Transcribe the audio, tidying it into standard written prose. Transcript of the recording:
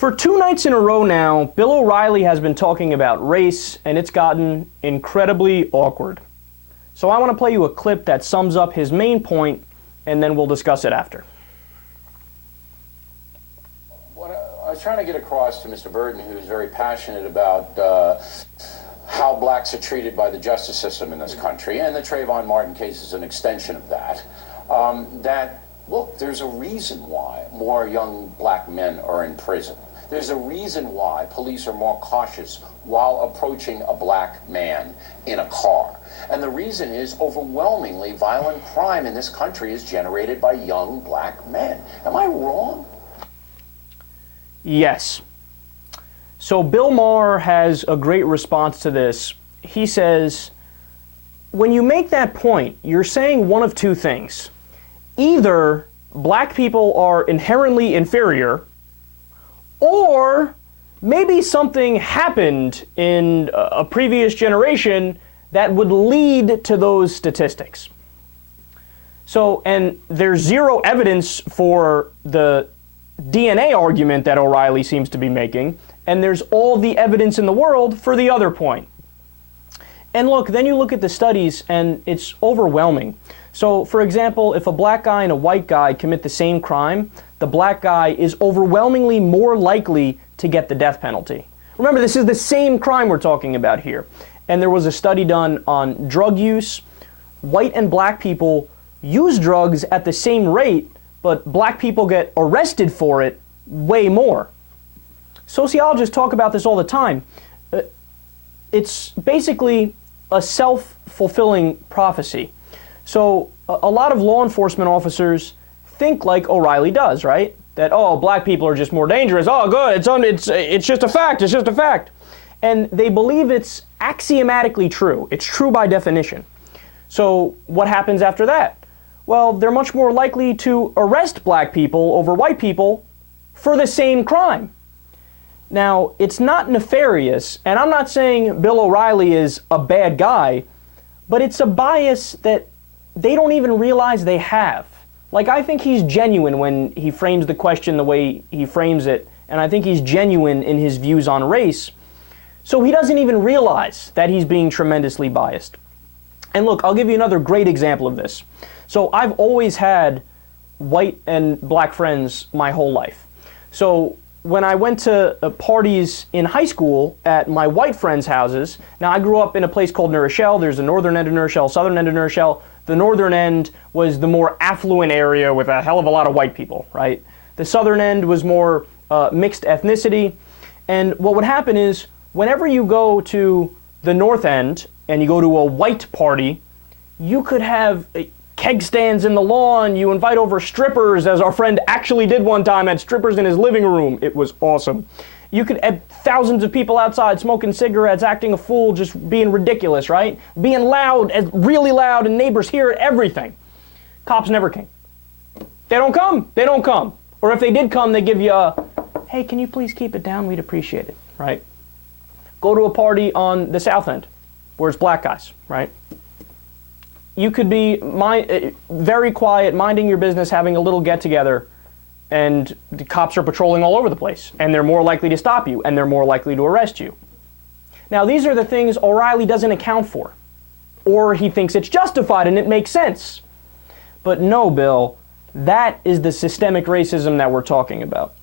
For 2 nights in a row now, Bill O'Reilly has been talking about race, and it's gotten incredibly awkward. So I want to play you a clip that sums up his main point, and then we'll discuss it after. What I was trying to get across to Mr. Burton, who's very passionate about how blacks are treated by the justice system in this country, and the Trayvon Martin case is an extension of that, look, there's a reason why more young black men are in prison. There's a reason why police are more cautious while approaching a black man in a car. And the reason is overwhelmingly violent crime in this country is generated by young black men. Am I wrong? Yes. So Bill Maher has a great response to this. He says, when you make that point, you're saying one of two things. Either black people are inherently inferior, or maybe something happened in a previous generation that would lead to those statistics. So, and there's zero evidence for the DNA argument that O'Reilly seems to be making, and there's all the evidence in the world for the other point. And look, then you look at the studies, and it's overwhelming. So, for example, if a black guy and a white guy commit the same crime, the black guy is overwhelmingly more likely to get the death penalty. Remember, this is the same crime we're talking about here. And there was a study done on drug use. White and black people use drugs at the same rate, but black people get arrested for it way more. Sociologists talk about this all the time. It's basically a self-fulfilling prophecy. So a lot of law enforcement officers think like O'Reilly does, right? That, oh, black people are just more dangerous. Oh, good, it's just a fact, it's just a fact. And they believe it's axiomatically true. It's true by definition. So what happens after that? Well, they're much more likely to arrest black people over white people for the same crime. Now, it's not nefarious, and I'm not saying Bill O'Reilly is a bad guy, but it's a bias that they don't even realize they have. Like, I think he's genuine when he frames the question the way he frames it, and I think he's genuine in his views on race. So he doesn't even realize that he's being tremendously biased. And look, I'll give you another great example of this. So I've always had white and black friends my whole life. So when I went to parties in high school at my white friends' houses, now I grew up in a place called New Rochelle. There's the northern end of New Rochelle, southern end of New Rochelle. The northern end was the more affluent area with a hell of a lot of white people, right? The southern end was more mixed ethnicity. And what would happen is, whenever you go to the north end and you go to a white party, you could have keg stands in the lawn, you invite over strippers, as our friend actually did one time, had strippers in his living room. It was awesome. You could have thousands of people outside smoking cigarettes, acting a fool, just being ridiculous, right? Being loud, really loud, and neighbors hear everything. Cops never came. They don't come. They don't come. Or if they did come, they give you a, hey, can you please keep it down? We'd appreciate it, right? Go to a party on the south end where it's black guys, right? You could be very quiet, minding your business, having a little get-together, and the cops are patrolling all over the place, and they're more likely to stop you, and they're more likely to arrest you. Now, these are the things O'Reilly doesn't account for, or he thinks it's justified and it makes sense. But no, Bill, that is the systemic racism that we're talking about.